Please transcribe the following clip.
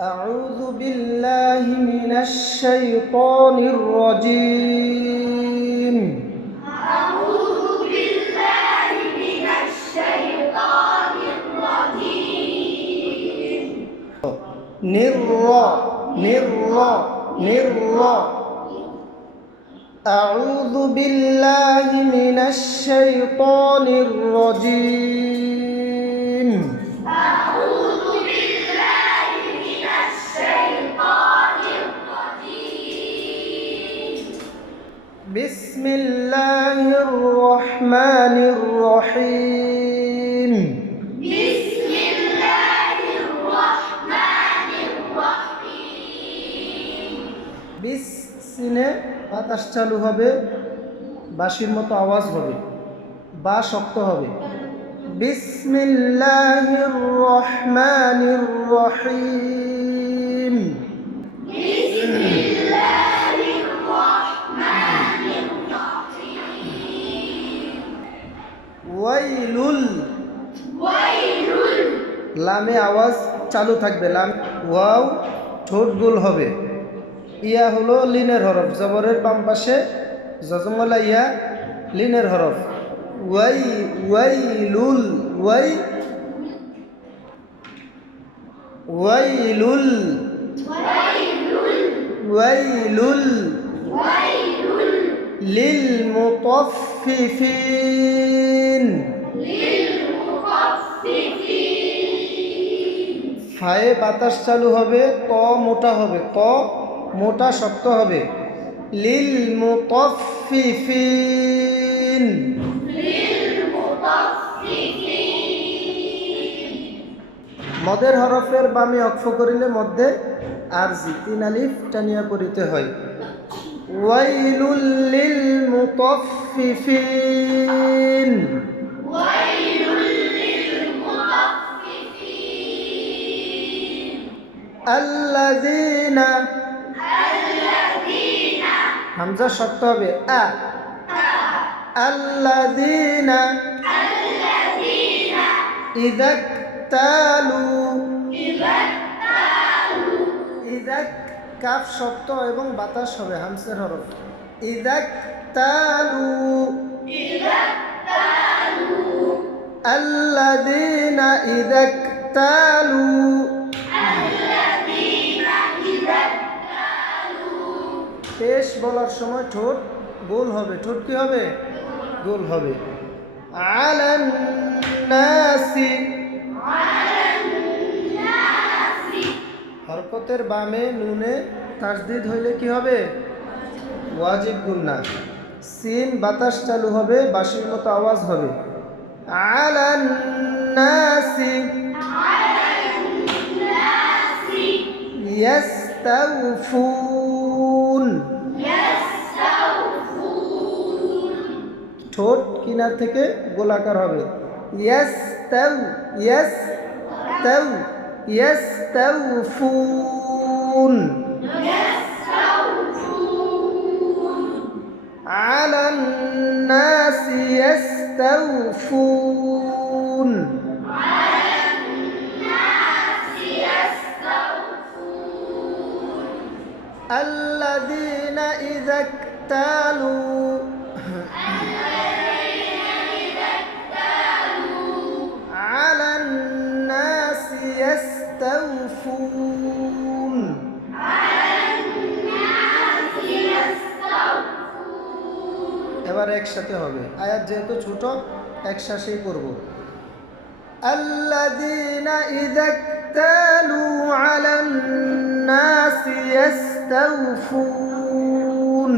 أعوذ بالله من الشيطان الرجيم. أعوذ بالله من الشيطان الرجيم. نرى أعوذ بالله من الشيطان الرجيم. أعوذ بالله من الشيطان الرجيم. بسم الله الرحمن الرحيم. بسم الله الرحمن الرحيم. বিসিনে বাতাস চালু হবে, বাঁশির মতো আওয়াজ হবে, বা শক্ত হবে। বিসমিল্লাহির রহমানির রহিম। বিসমিল্লাহির রহমানির রহিম। ওয়াইলুল, ওয়াইলুল। লামে আওয়াজ চালু থাকবে, লাম ওয়াও ঠোঁট গোল হবে। ইয়া হলো লিনের হরফ, জবরের বাম পাশে জজমলা ইয়া লিনের হরফ। ওয়াইলুল ওয়াইলুল ওয়াইলুল লিল মুতাফফিফিন। ফায়ে বাতাস চালু হবে, ত মোটা হবে, ত মোটা শক্ত হবে। লিল মুতাফফিফিন। মদের হরফের বামে অক্ষ করিলে মধ্যে আরজি 3 আলিফ টানিয়া পড়িতে হয়। ওয়াইলুল লিল মুতাফফিফিন। আল্লাযীনা, হামজা শক্ত হবে, আল্লাযীনা ইযা তালু। ইযা কাফ শক্ত এবং বাতাস হবে, হামসের হরফ। ইযা তালু আল্লাযীনা ইযা তালু। পেশ বলার সময় ঠোঁট গোল হবে, ঠোঁট কি হবে? গোল হবে। আলান নাসি, হরকতের বামে নুনে তাসদিদ হইলে কি হবে? ওয়াজিব গুন্না। সিন বাতাস চালু হবে, বাঁশির মতো আওয়াজ হবে। আলান নাসি ইয়াস্তাউফুন। ঠোঁট কিনার থেকে গোলাকার হবে। ইয়াস্তাউফুন। আলান নাসি ইয়াস্তাউফুন। الذين إذا اكتالوا على الناس يستوفون। এবার একসাথে হবে, আয়াত যেহেতু ছোট একসাথেই পড়ব। الذين إذا اكتالوا على الناس يستوفون।